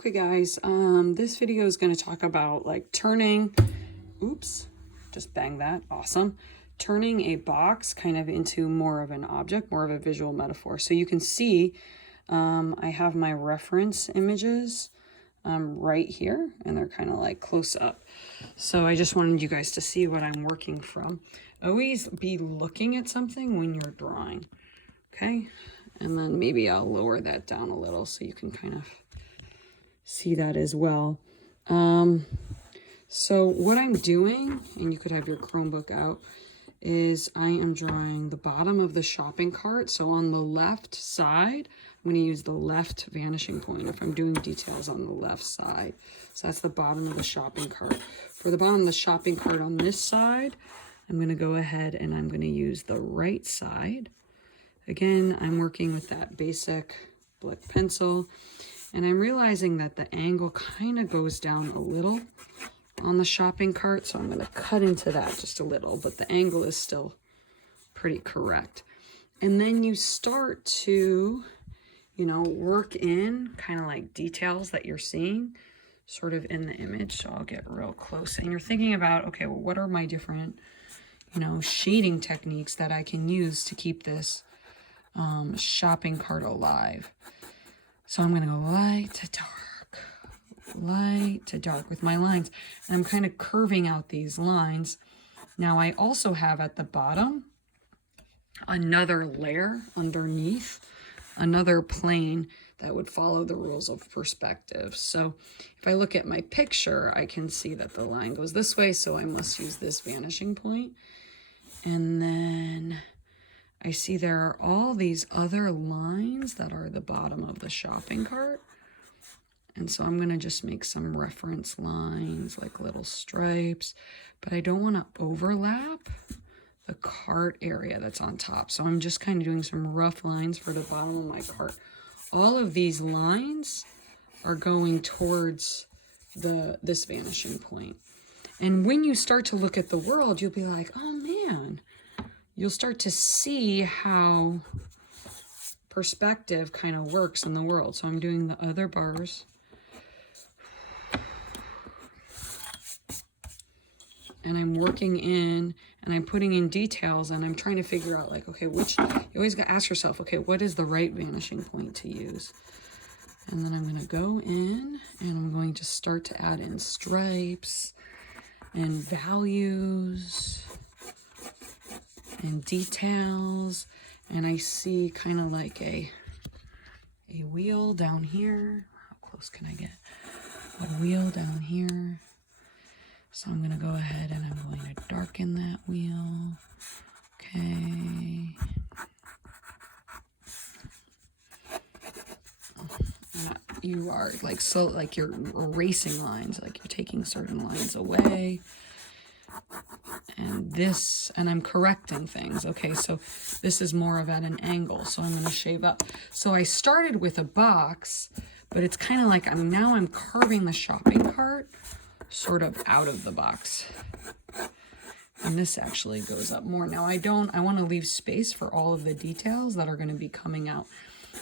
Okay guys, this video is going to talk about like turning, oops, just bang that, awesome. Turning a box kind of into more of an object, more of a visual metaphor. So you can see I have my reference images right here, and they're kind of like close up. So I just wanted you guys to see what I'm working from. Always be looking at something when you're drawing, okay? And then maybe I'll lower that down a little so you can kind of see that as well. So what I'm doing, and you could have your Chromebook out, is I am drawing the bottom of the shopping cart. So on the left side, I'm going to use the left vanishing point if I'm doing details on the left side. So that's the bottom of the shopping cart. For the bottom of the shopping cart on this side, I'm going to go ahead and I'm going to use the right side. Again, I'm working with that basic Blick pencil. And I'm realizing that the angle kind of goes down a little on the shopping cart. So I'm going to cut into that just a little, but the angle is still pretty correct. And then you start to, you know, work in kind of like details that you're seeing sort of in the image. So I'll get real close. And you're thinking about, okay, well, what are my different, you know, shading techniques that I can use to keep this shopping cart alive? So I'm going to go light to dark with my lines. And I'm kind of curving out these lines. Now I also have at the bottom another layer underneath, another plane that would follow the rules of perspective. So if I look at my picture, I can see that the line goes this way, so I must use this vanishing point. And then I see there are all these other lines that are the bottom of the shopping cart. And so I'm going to just make some reference lines, like little stripes, but I don't want to overlap the cart area that's on top. So I'm just kind of doing some rough lines for the bottom of my cart. All of these lines are going towards this vanishing point. And when you start to look at the world, you'll be like, oh man, you'll start to see how perspective kind of works in the world. So I'm doing the other bars. And I'm working in, and I'm putting in details, and I'm trying to figure out like, okay, you always got to ask yourself, okay, what is the right vanishing point to use? And then I'm going to go in, and I'm going to start to add in stripes and values and details. And I see kind of like a wheel down here. How close can I get? A wheel down here. So I'm going to go ahead and I'm going to darken that wheel. Okay. You are like, so like you're erasing lines, like you're taking certain lines away. And this, and I'm correcting things. Okay, so this is more of at an angle, so I'm going to shave up. So I started with a box, but it's kind of like I'm carving the shopping cart sort of out of the box. And this actually goes up more. Now I want to leave space for all of the details that are going to be coming out.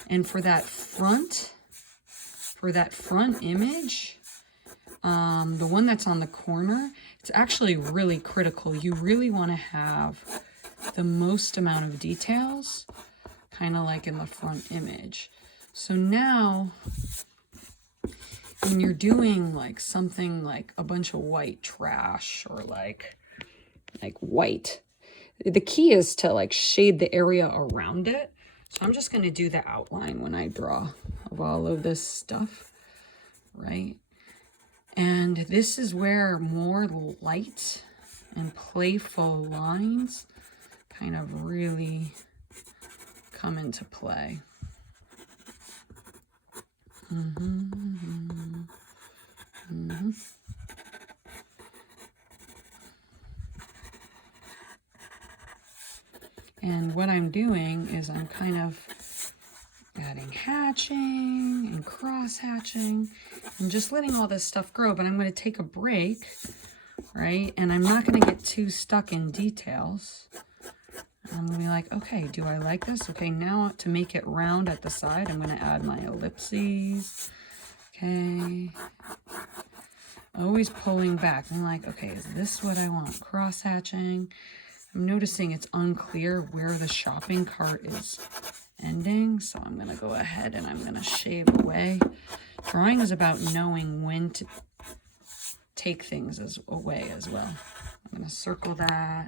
And for that front image, the one that's on the corner, it's actually really critical. You really want to have the most amount of details, kind of like in the front image. So now, when you're doing like something like a bunch of white trash or like white, the key is to like shade the area around it. So I'm just going to do the outline when I draw of all of this stuff, right? And this is where more light and playful lines kind of really come into play. And what I'm doing is I'm kind of adding hatching and cross hatching and just letting all this stuff grow. But I'm going to take a break, right? And I'm not going to get too stuck in details. I'm going to be like, okay, do I like this? Okay, now to make it round at the side, I'm going to add my ellipses. Okay. Always pulling back. I'm like, okay, is this what I want? Cross hatching. I'm noticing it's unclear where the shopping cart is ending, so I'm going to go ahead and I'm going to shave away. Drawing is about knowing when to take things away as well. I'm going to circle that.